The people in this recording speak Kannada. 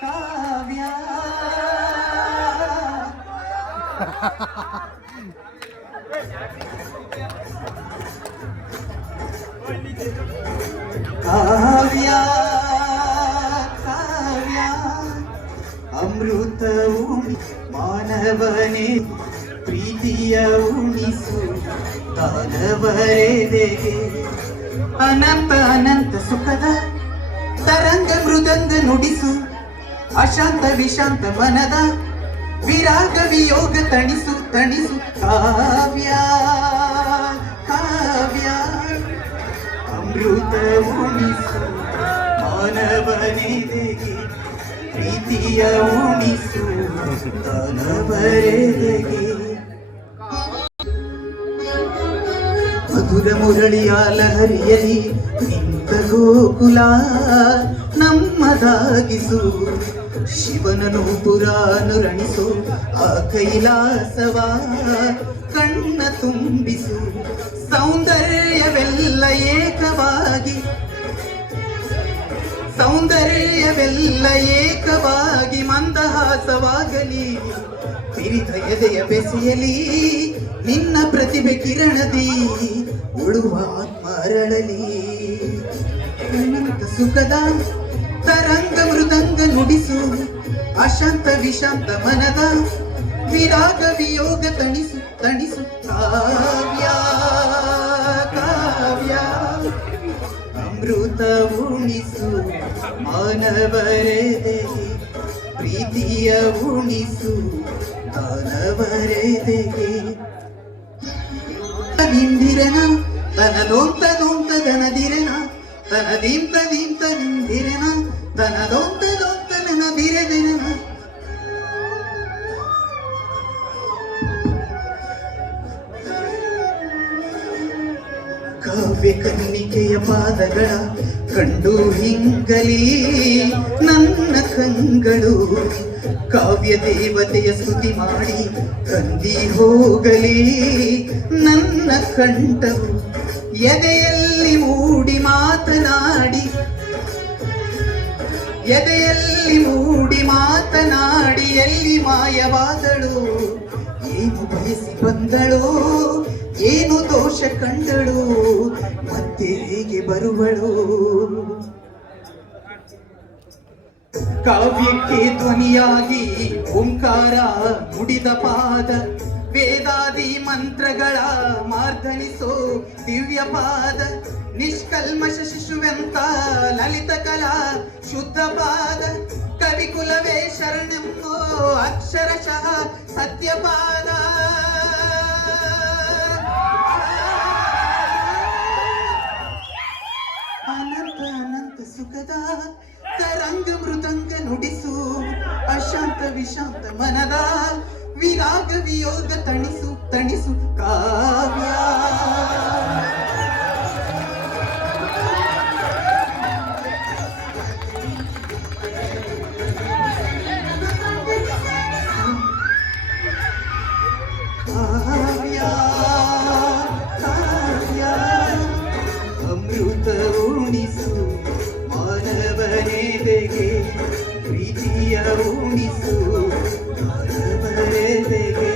ಕಾವ್ಯ ಕಾವ್ಯ ಕಾವ್ಯ ಅಮೃತ ಉಣಿ ಮಾನವನೇ ಪ್ರೀತಿಯ ಉಣಿಸು ತಾನವರೆದೆಗೆ ಅನಂತ ಅನಂತ ಸುಖದ ತರಂಗ ಮೃದಂಗ ನುಡಿಸು ಅಶಾಂತ ವಿಶಾಂತ ಮನದ ವಿರಾಗ ವಿಯೋಗ ತಣಿಸು ತಣಿಸು ಕಾವ್ಯ ಕಾವ್ಯ ಅಮೃತ ಉಣಿಸು ಮಾನವನೆದೆಗೆ ಪ್ರೀತಿಯ ಉಣಿಸು ತನವರೆದೆಗೆ ಮಧುರ ಮುರಳಿಯ ಲಹರಿಯಲಿ ನಿಂತ ಗೋಕುಲ ನಮ್ಮದಾಗಿಸು ಶಿವನನು ಪುರಾನುರಣಿಸು ಆ ಕೈಲಾಸವ ಕಣ್ಣ ತುಂಬಿಸು ಸೌಂದರ್ಯವೆಲ್ಲ ಏಕವಾಗಿ ಸೌಂದರ್ಯವೆಲ್ಲ ಏಕವಾಗಿ ಮಂದಹಾಸವಾಗಲಿ ಪಿರಿತ ಎದೆಯ ಬೆಸೆಯಲಿ ನಿನ್ನ ಪ್ರತಿಭೆ ಕಿರಣದಿ ಉಳುವ ಆತ್ಮ ಅರಳಲಿ ಅನಂತ ಸುಖದ ತರಂಗ ಮೃದಂಗ ನುಡಿಸು ಅಶಾಂತ ವಿಶಾಂತ ಮನದ ವಿರಾಗ ವಿಯೋಗ ತಣಿಸು ತಣಿಸು ಕಾವ್ಯ ಕಾವ್ಯ ಅಮೃತ ಉಣಿಸು ಮಾನವರೆದೆಗೆ ಪ್ರೀತಿಯ ಉಣಿಸು ತಾನವರೆದೆಗೆ ನಿಂದಿರನ ತನದೋಂತ ದೋಂತ ದನದಿರನ ತನದೀಂತ ದೀಂತ ನಿಂದಿರನ ತನದೋಂತ ದೋಂತ ನನದಿರದಿರನ ಕಾವ್ಯ ಕನ್ನಿಕೆಯ ಪಾದಗಳ ಕಂಡು ಹಿಂಗಲಿ ನನ್ನ ಕಂಗಳು ಕಾವ್ಯ ದೇವತೆಯ ಸ್ತುತಿ ಮಾಡಿ ಕಂದಿ ಹೋಗಲಿ ನನ್ನ ಕಂಠವು ಎದೆಯಲ್ಲಿ ಮೂಡಿ ಮಾತನಾಡಿ ಎದೆಯಲ್ಲಿ ಮೂಡಿ ಮಾತನಾಡಿ ಎಲ್ಲಿ ಮಾಯವಾದಳು ಏನು ಬಯಸಿ ಬಂದಳು ಏನು ದೋಷ ಕಂಡಳು ಮತ್ತೆ ಹೇಗೆ ಬರುವಳು ಕಾವ್ಯಕ್ಕೆ ಧ್ವನಿಯಾಗಿ ಓಂಕಾರ ನುಡಿದ ಪಾದ ವೇದಾದಿ ಮಂತ್ರಗಳ ಮಾರ್ಧನಿಸೋ ದಿವ್ಯ ಪಾದ ನಿಷ್ಕಲ್ಮಶ ಶಿಶುವೆಂತ ಲಲಿತ ಕಲಾ ಶುದ್ಧ ಪಾದ ಕವಿಕುಲವೇ ಶರಣೆಂಬೋ ಅಕ್ಷರಶಃ ಸತ್ಯಪಾದ ಅನಂತ ಅನಂತ ಸುಖದ ತರಂಗ ಮೃದಂಗ ನುಡಿಸು ಅಶಾಂತ ವಿಶಾಂತ ಮನದ ವಿರಾಗ ವಿಯೋಗ ತಣಿಸು ತಣಿಸು ಕಾವ್ಯ ಕಾವ್ಯ ಕಾವ್ಯ ಅಮೃತ ಉಣಿಸು ಮಾನವನೆದೆಗೆ ಪ್ರೀತಿಯ ಉಣಿಸು ಮಾನವನೆದೆಗೆ